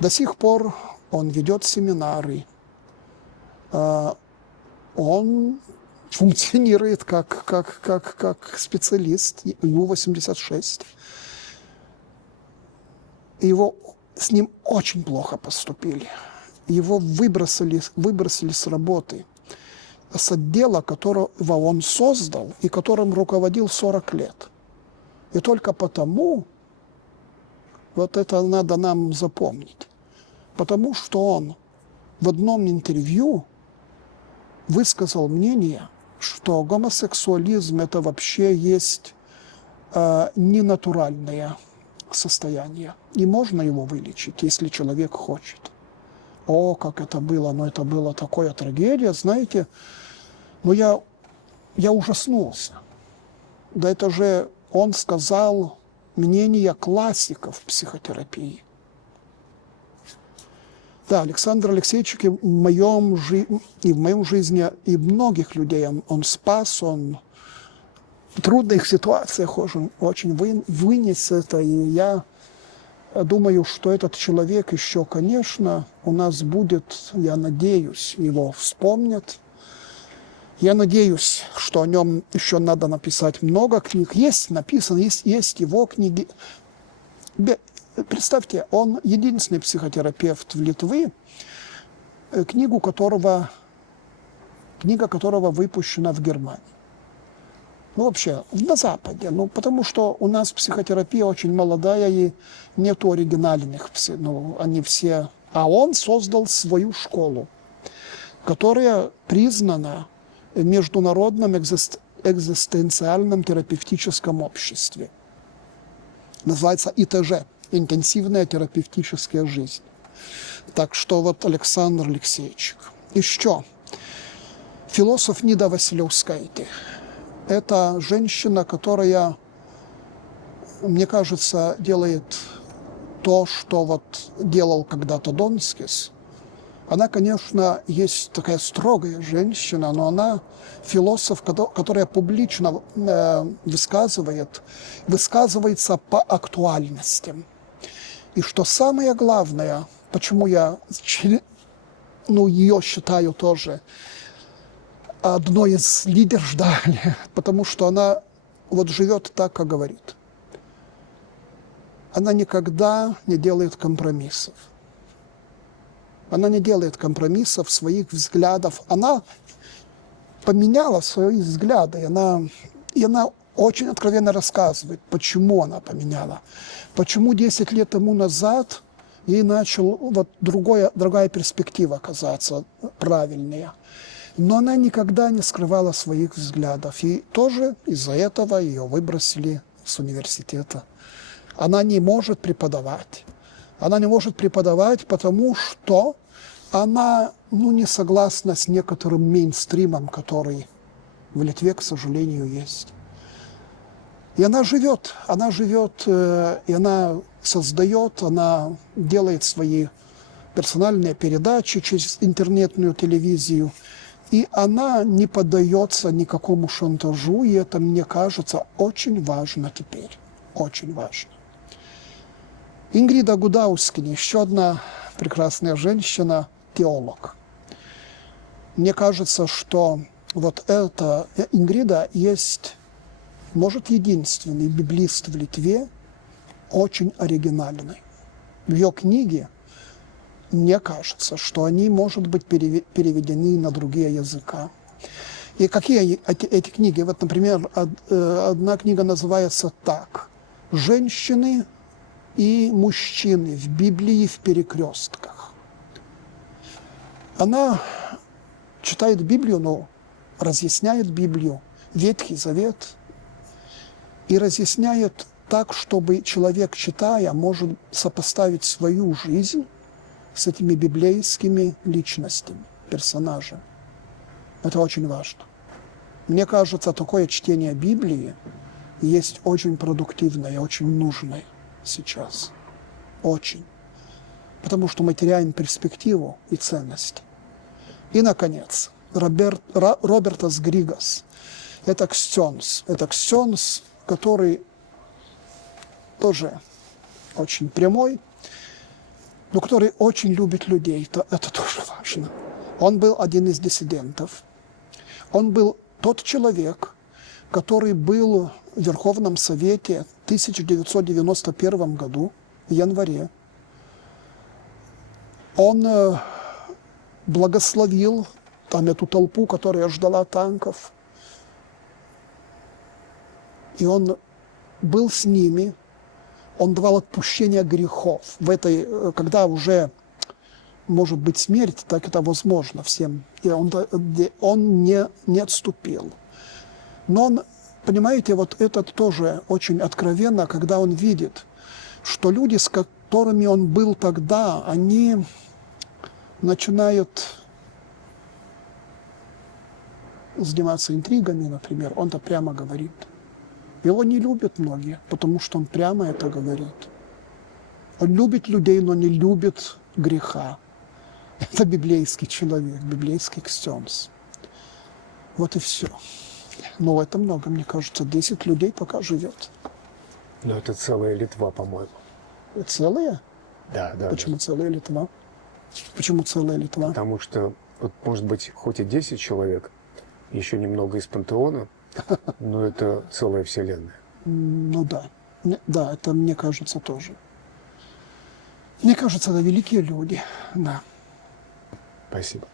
До сих пор он ведет семинары. Он функционирует как специалист, ему 86. С ним очень плохо поступили. Его выбросили с работы, с отдела, которого он создал и которым руководил 40 лет. И только потому, вот это надо нам запомнить, потому что он в одном интервью высказал мнение, что гомосексуализм это вообще есть ненатуральное состояние. И можно его вылечить, если человек хочет. О, как это было, но это была такая трагедия, знаете. Но я ужаснулся. Да это же он сказал мнение классиков психотерапии. Да, Александр Алексеевич и в моем жизни, и многих людей он спас, он в трудных ситуациях очень вынес это. И я думаю, что этот человек еще, конечно, у нас будет, я надеюсь, его вспомнят. Я надеюсь, что о нем еще надо написать много книг. Есть написано, есть его книги. Представьте, он единственный психотерапевт в Литве, книга которого выпущена в Германии. Ну, вообще, на Западе. Ну, потому что у нас психотерапия очень молодая, и нету оригинальных. Они все... А он создал свою школу, которая признана в Международном экзистенциальном терапевтическом обществе. Называется ИТЖ. Интенсивная терапевтическая жизнь. Так что вот Александр Алексеевич. Еще. Философ Нида Василевскайте. Это женщина, которая, мне кажется, делает то, что вот делал когда-то Донскис. Она, конечно, есть такая строгая женщина, но она философ, которая публично высказывается по актуальностям. И что самое главное, почему я ее считаю тоже одной из лидеров, да, потому что она вот живет так, как говорит. Она никогда не делает компромиссов. Она не делает компромиссов своих взглядов. Она поменяла свои взгляды. И она очень откровенно рассказывает, почему она поменяла. Почему 10 лет тому назад ей начала вот другая перспектива казаться правильнее. Но она никогда не скрывала своих взглядов. И тоже из-за этого ее выбросили с университета. Она не может преподавать. Она не может преподавать, потому что она не согласна с некоторым мейнстримом, который в Литве, к сожалению, есть. И она живет, и она создает, она делает свои персональные передачи через интернетную телевизию. И она не поддается никакому шантажу, и это, мне кажется, очень важно теперь. Очень важно. Ингрида Гудаускини, еще одна прекрасная женщина, теолог. Мне кажется, что вот эта Ингрида есть, может, единственный библист в Литве, очень оригинальный. В ее книге, мне кажется, что они, может быть, переведены на другие языка. И какие эти книги? Вот, например, одна книга называется так. «Женщины и мужчины в Библии в перекрестках». Она читает Библию, разъясняет Библию, Ветхий Завет, и разъясняет так, чтобы человек, читая, может сопоставить свою жизнь с этими библейскими личностями, персонажами. Это очень важно. Мне кажется, такое чтение Библии есть очень продуктивное, очень нужное сейчас. Очень. потому что мы теряем перспективу и ценности. И, наконец, Робертас Григас. Это ксенс. Это ксенс, который тоже очень прямой, но который очень любит людей. Это тоже важно. Он был один из диссидентов. Он был тот человек, который был в Верховном Совете в 1991 году, в январе. Он благословил там эту толпу, которая ждала танков. И он был с ними, он давал отпущение грехов. Когда уже может быть смерть, так это возможно всем. И он не отступил. Но он, понимаете, вот это тоже очень откровенно, когда он видит, что люди, с которыми он был тогда, они начинают заниматься интригами, например. Он-то прямо говорит. Его не любят многие, потому что он прямо это говорит. Он любит людей, но не любит греха. Это библейский человек, библейский ксенс. Вот и все. Но это много, мне кажется. 10 людей пока живет. Но это целая Литва, по-моему. Целые? Да. Почему целая Литва? Почему целая Литва? Потому что, вот, может быть, хоть и 10 человек, еще немного из пантеона, но это целая вселенная. Ну да. Да, это мне кажется тоже. Мне кажется, это великие люди. Да. Спасибо.